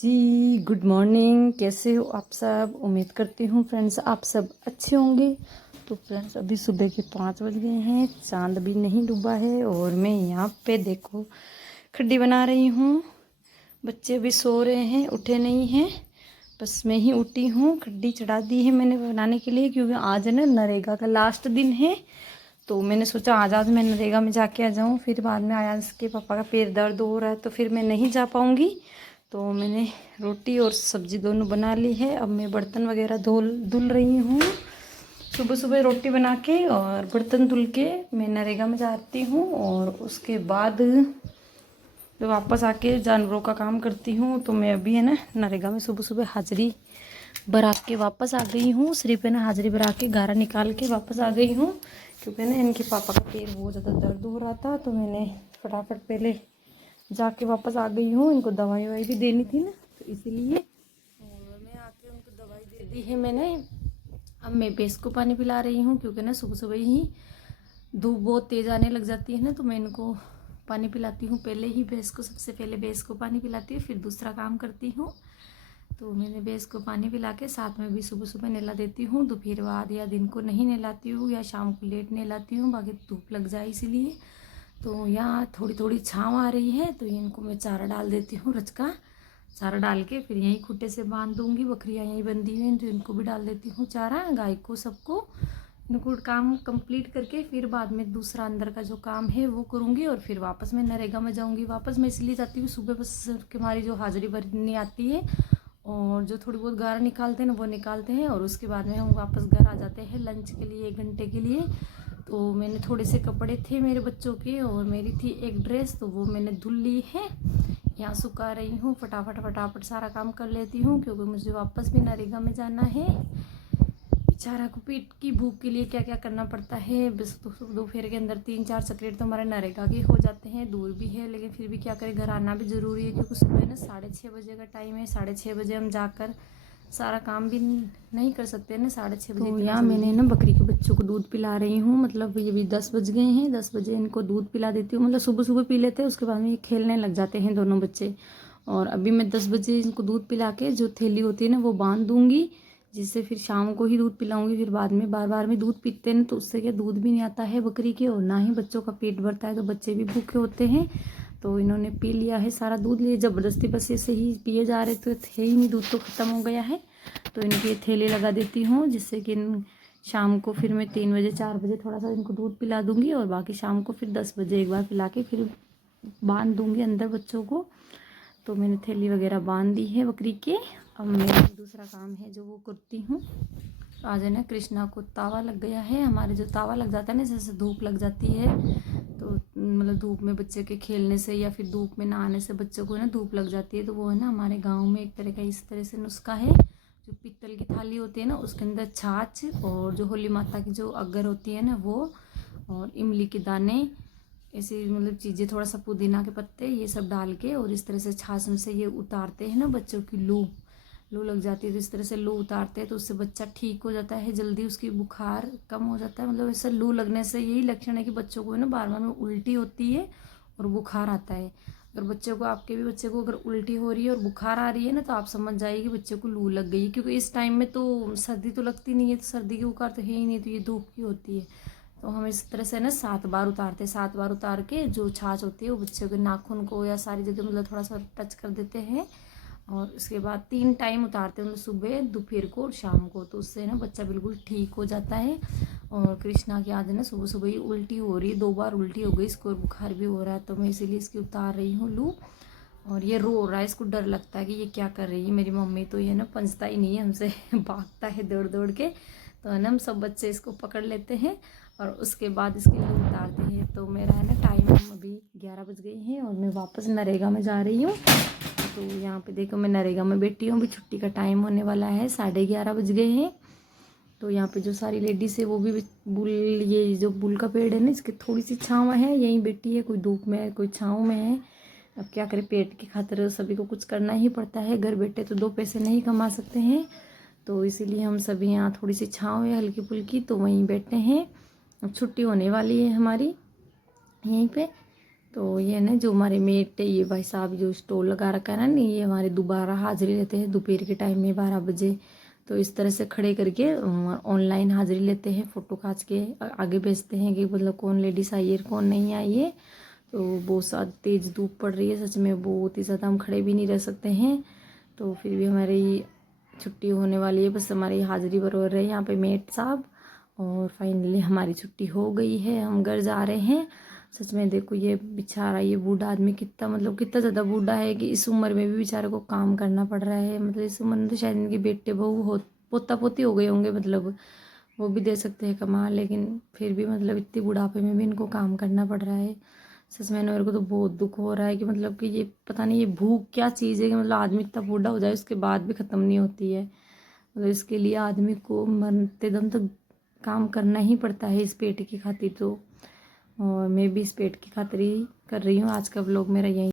जी good morning. कैसे हो आप सब? उम्मीद करती हूँ फ्रेंड्स आप सब अच्छे होंगे। तो फ्रेंड्स अभी सुबह के 5 बज गए हैं, चांद भी नहीं डूबा है और मैं यहाँ पे देखो खड्डी बना रही हूँ। बच्चे अभी सो रहे हैं, उठे नहीं हैं, बस मैं ही उठी हूँ। खड्डी चढ़ा दी है मैंने बनाने के लिए, क्योंकि आज ना नरेगा का लास्ट दिन है। तो मैंने सोचा आज मैं नरेगा में जाके आ जाऊँ, फिर बाद में आया इसके पापा का पैर दर्द हो रहा है तो फिर मैं नहीं जा पाऊँगी। तो मैंने रोटी और सब्जी दोनों बना ली है। अब मैं बर्तन वगैरह धुल रही हूँ। सुबह सुबह रोटी बना के और बर्तन धुल के मैं नरेगा में जाती हूँ और उसके बाद जब वापस आके जानवरों का काम करती हूँ। तो मैं अभी है ना नरेगा में सुबह सुबह हाजिरी भरा के वापस आ गई हूँ। सिर्फ है ना हाजिरी भरा के गारा निकाल के वापस आ गई हूँ, क्योंकि ना इनके पापा का पैर बहुत ज़्यादा दर्द हो रहा था। तो मैंने फटाफट पहले जाके वापस आ गई हूँ। इनको दवाई ववाई भी देनी थी ना, तो इसीलिए और मैं आके उनको दवाई दे दी है मैंने। अब मैं भैंस को पानी पिला रही हूँ, क्योंकि ना सुबह सुबह ही धूप बहुत तेज़ आने लग जाती है ना, तो मैं इनको पानी पिलाती हूँ। पहले ही भैंस को, सबसे पहले भैंस को पानी पिलाती हूँ, फिर दूसरा काम करती हूँ। तो मैंने भैंस को पानी पिला के साथ में भी सुबह सुबह नहला देती हूँ। दोपहर बाद या दिन को नहीं नहलाती हूँ, या शाम को लेट नहलाती हूँ, बाकी धूप लग जाए इसीलिए। तो यहाँ थोड़ी थोड़ी छाँव आ रही है, तो इनको मैं चारा डाल देती हूँ। रचका चारा डाल के फिर यहीं खूंटे से बांध दूँगी। बकरियाँ यहीं बंधी हुई हैं, तो इनको भी डाल देती हूँ चारा, गाय को, सबको। इनको काम कंप्लीट करके फिर बाद में दूसरा अंदर का जो काम है वो करूँगी, और फिर वापस मैं नरेगा में जाऊँगी। वापस मैं इसलिए जाती हूँ, सुबह बस हमारी जो हाजिरी भरनी आती है और जो थोड़ी बहुत गारा निकालते हैं ना वो निकालते हैं, और उसके बाद में हम वापस घर आ जाते हैं लंच के लिए 1 घंटे के लिए। तो मैंने थोड़े से कपड़े थे मेरे बच्चों के, और मेरी थी एक ड्रेस, तो वो मैंने धुल ली है। यहाँ सुखा रही हूँ। फटाफट फटाफट सारा काम कर लेती हूँ, क्योंकि मुझे वापस भी नरेगा में जाना है। बेचारा को पेट की भूख के लिए क्या क्या करना पड़ता है। बस दोपहर के अंदर 3-4 चक्लेट तो हमारे नरेगा के हो जाते हैं। दूर भी है लेकिन फिर भी क्या करें, घर आना भी ज़रूरी है, क्योंकि सुबह ना 6:30 बजे का टाइम है। 6:30 बजे हम जाकर सारा काम भी नहीं कर सकते ना, 6:30 बजे। तो यहाँ मैंने ना बकरी के बच्चों को दूध पिला रही हूँ। मतलब ये भी 10 बज गए हैं, 10 बजे इनको दूध पिला देती हूँ। मतलब सुबह सुबह पी लेते हैं, उसके बाद में ये खेलने लग जाते हैं दोनों बच्चे। और अभी मैं 10 बजे इनको दूध पिला के जो थैली होती है ना वो बांध दूँगी, जिससे फिर शाम को ही दूध पिलाऊंगी। फिर बाद में बार बार में दूध पीते हैं तो उससे क्या दूध भी नहीं आता है बकरी के, और ना ही बच्चों का पेट भरता है, तो बच्चे भी भूखे होते हैं। तो इन्होंने पी लिया है सारा दूध, लिए ज़बरदस्ती बस ऐसे ही पिए जा रहे, तो थे ही नहीं, दूध तो ख़त्म हो गया है। तो इनके थैले लगा देती हूँ, जिससे कि शाम को फिर मैं 3 बजे 4 बजे थोड़ा सा इनको दूध पिला दूँगी, और बाकी शाम को फिर 10 बजे एक बार पिला के फिर बांध दूँगी अंदर बच्चों को। तो मैंने थैली वगैरह बांध दी है बकरी के। अब मेरा दूसरा काम है जो वो करती हूँ। आज है ना कृष्णा को तावा लग गया है। हमारे जो तावा लग जाता है ना, जैसे धूप लग जाती है, तो मतलब धूप में बच्चे के खेलने से या फिर धूप में नहाने से बच्चों को है ना धूप लग जाती है। तो वो है ना हमारे गांव में एक तरह का इस तरह से नुस्खा है। जो पीतल की थाली होती है ना, उसके अंदर छाछ और जो होली माता की जो अगर होती है ना वो, और इमली के दाने, ऐसी मतलब चीज़ें, थोड़ा सा पुदीना के पत्ते, ये सब डाल के, और इस तरह से छाछ में से ये उतारते हैं ना बच्चों की लू लग जाती है, तो इस तरह से लू उतारते हैं, तो उससे बच्चा ठीक हो जाता है जल्दी, उसकी बुखार कम हो जाता है। मतलब ऐसा लू लगने से यही लक्षण है कि बच्चों को है ना बार बार में उल्टी होती है और बुखार आता है। अगर बच्चे को, आपके भी बच्चे को अगर उल्टी हो रही है और बुखार आ रही है ना, तो आप समझ जाइए कि बच्चे को लू लग गई है, क्योंकि इस टाइम में तो सर्दी तो लगती नहीं है, तो सर्दी की बुखार तो है ही नहीं, तो ये धूप की होती है। तो हम इस तरह से ना 7 बार उतारते हैं। 7 बार उतार के जो छाछ होती है वो बच्चे के नाखून को या सारी जगह मतलब थोड़ा सा टच कर देते हैं, और उसके बाद 3 टाइम उतारते हैं, मतलब सुबह, दोपहर को और शाम को। तो उससे ना बच्चा बिल्कुल ठीक हो जाता है। और कृष्णा की आज ना सुबह सुबह ही उल्टी हो रही है, 2 बार उल्टी हो गई इसको, और बुखार भी हो रहा है, तो मैं इसीलिए इसकी उतार रही हूँ लू। और ये रो रहा है, इसको डर लगता है कि ये क्या कर रही है मेरी मम्मी। तो ये ना पंचता ही नहीं है हमसे भागता है दौड़ दौड़ के। तो है ना हम सब बच्चे इसको पकड़ लेते हैं और उसके बाद इसके लिए उतारते हैं। तो मेरा है ना टाइम अभी 11 बज गई हैं, और मैं वापस नरेगा में जा रही हूँ। तो यहाँ पे देखो मैं नरेगा में बैठी हूँ, अभी छुट्टी का टाइम होने वाला है, 11:30 बज गए हैं। तो यहाँ पे जो सारी लेडीज़ है वो भी बुल, ये जो बुल का पेड़ है ना, इसकी थोड़ी सी छाँव है, यहीं बैठी है, कोई धूप में है कोई छाँव में है। अब क्या करें, पेट की खातिर सभी को कुछ करना ही पड़ता है, घर बैठे तो 2 पैसे नहीं कमा सकते हैं। तो इसीलिए हम सभी यहाँ थोड़ी सी छाँव है हल्की फुल्की, तो वहीं बैठे हैं। अब छुट्टी होने वाली है हमारी यहीं पे। तो ये ना जो हमारे मेट है, ये भाई साहब जो स्टॉल लगा रखा है ना, नहीं ये हमारे दोबारा हाजिरी लेते हैं दोपहर के टाइम में 12 बजे। तो इस तरह से खड़े करके ऑनलाइन हाजिरी लेते हैं, फ़ोटो खींच के आगे भेजते हैं कि मतलब कौन लेडीज़ आई है कौन नहीं आई है। तो बहुत ज़्यादा तेज़ धूप पड़ रही है सच में, बहुत ही ज़्यादा, हम खड़े भी नहीं रह सकते हैं। तो फिर भी हमारी छुट्टी होने वाली है, बस हमारी हाजिरी बरवर रहे यहाँ पे मेट साहब। और फाइनली हमारी छुट्टी हो गई है, हम घर जा रहे हैं। सच में देखो ये बेचारा, ये बूढ़ा आदमी कितना मतलब कितना ज़्यादा बूढ़ा है कि इस उम्र में भी बेचारे को काम करना पड़ रहा है। मतलब इस उम्र में तो शायद इनके बेटे बहू हो, पोता पोती हो गए होंगे, मतलब वो भी दे सकते हैं कमा, लेकिन फिर भी मतलब इतनी बुढ़ापे में भी इनको काम करना पड़ रहा है। सच में मेरे को तो बहुत दुख हो रहा है कि मतलब कि ये पता नहीं ये भूख क्या चीज़ है कि मतलब आदमी इतना बूढ़ा हो जाए उसके बाद भी ख़त्म नहीं होती है। मतलब इसके लिए आदमी को मरते दम तक काम करना ही पड़ता है इस पेट की खातिर। तो और मैं भी इस पेट की खातिर ही कर रही हूँ। आज का व्लॉग मेरा यही